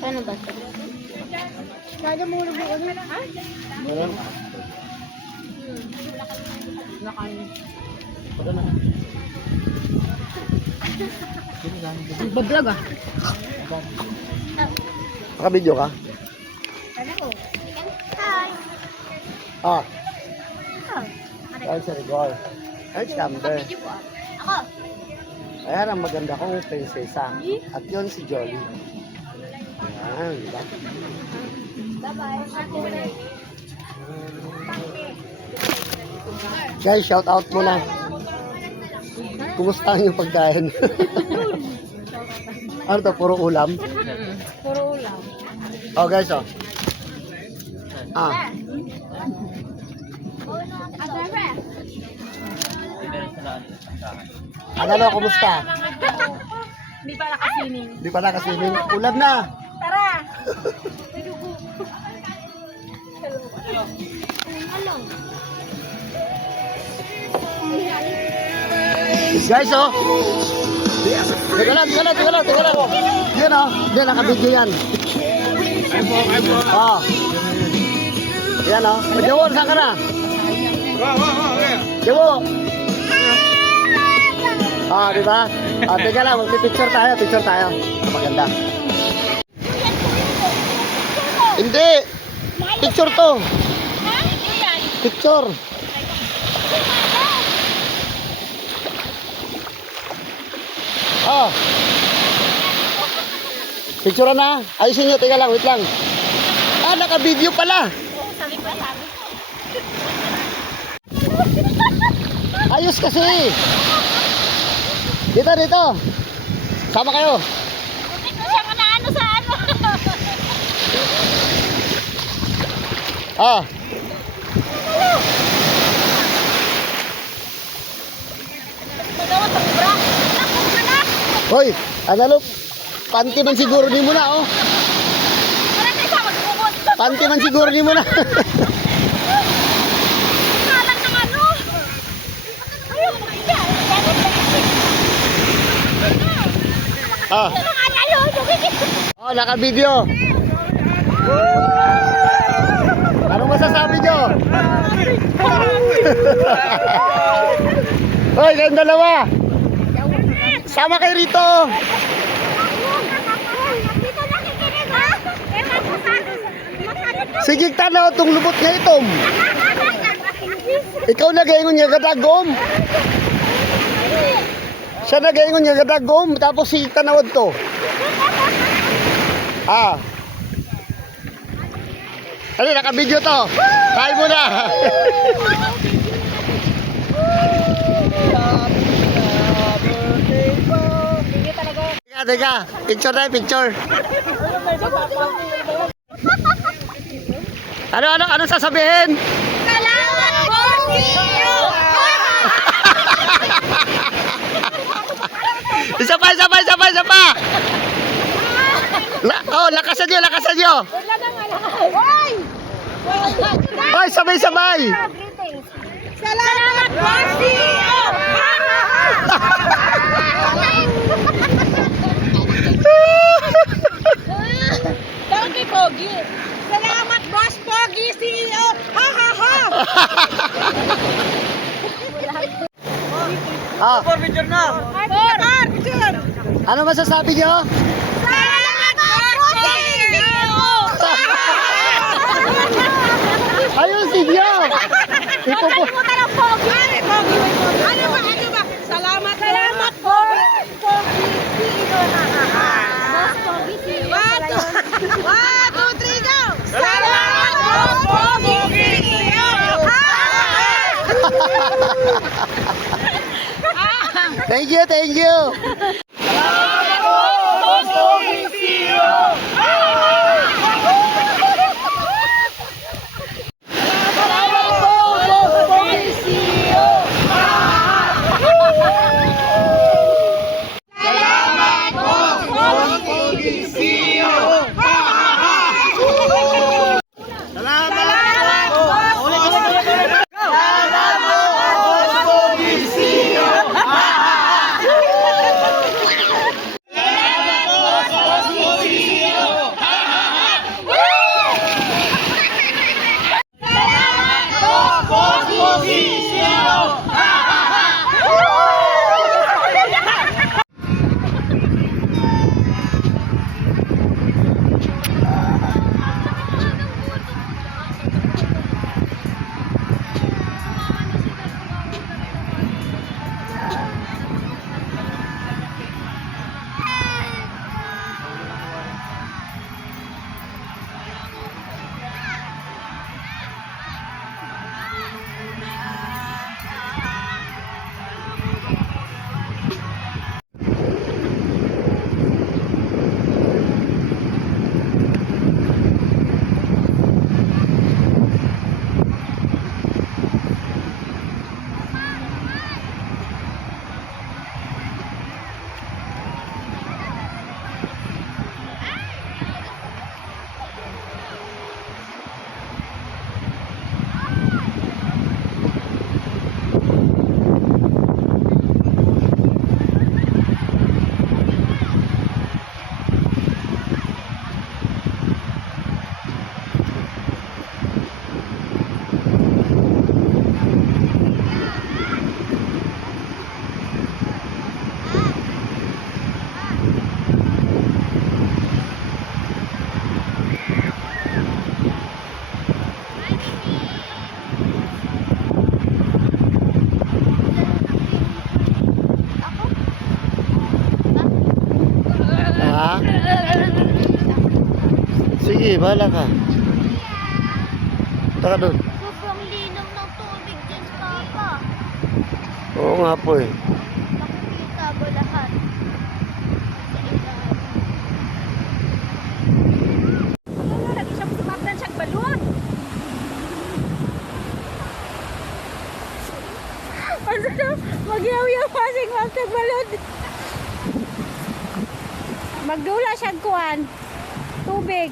Paano ba ito? Kaya mo rin ako na. Nagbablog ah. Naka-video ka? Hi. Ah. Ayun si Rigor. Ayun si Amber. Ako. Ayan ang maganda kong prinsesa. At yun si Jolly. Ayan, diba? Bye-bye. Guys, shout out muna. Kumusta yung pagkain? Ano to? Puro ulam? Puro ulam. Oh guys, oh. Ah. Ano, kumusta? Hindi pa nakasining. Di pa nakasining. Ulam na. Tara! Guys, oh. Teka lang. Yan, oh. Yan, nakabidyo yan. Oh. Yan, oh. Jawo, saan ka na? Jawo. Ah, di ba? Ah, teka lang, magpipicture tayo. Maganda. Hindi. Picture to. Picture. Oh. Picture na. Ayusin nyo. Teka lang, wait lang. Ah, naka-video pala. Ayos kasi. Dito. Sama kayo. Siya ka na ano sa ano. Ah. Hoy, ano panty man siguro ni mo na, oh. Panty man siguro ni mo na. Kalang ng ano. Ayun, Ah. Oh, naka-video. Anong masasabi nyo? Hoy, kayong dalawa. Sama kayo rito. Sige, tanaw itong lubot nga itom. Ikaw nagaingon niya gadagom. Siya nagaingon niya gadagom. Tapos si tanawad to. Ah. Ano, naka-video to. Kain mo na. Teka. Picture tayo, picture. Ano sasabihin? Salamat po, CEO! Isa pa. Lakasan nyo. Hoy, sabay. Salamat po, CEO! Tawag kay Pogi. Salamat, Boss Pogi, CEO! Ha! Ah, Picture na! Picture! ano masasabi nyo? Salamat po, CEO! Ayun, sige. Kalimutan ng Pogi! Ano ba? Salamat po, Pogi, CEO! Boss Pogi, CEO! 1, 2, 3, go! Salamat po, Pogi, CEO! Thank you. Sige, bahala ka. Taka doon. Sobrang linaw ng tubig dyan, Papa. Oo nga po eh. Nakikita mo lahat. Sa ilalim. Ano, lagi siyang sumaktan siyang balon. Ano na, magyaw-yaw kasing magtag balon. Magdula siyang kuwan. Tubig.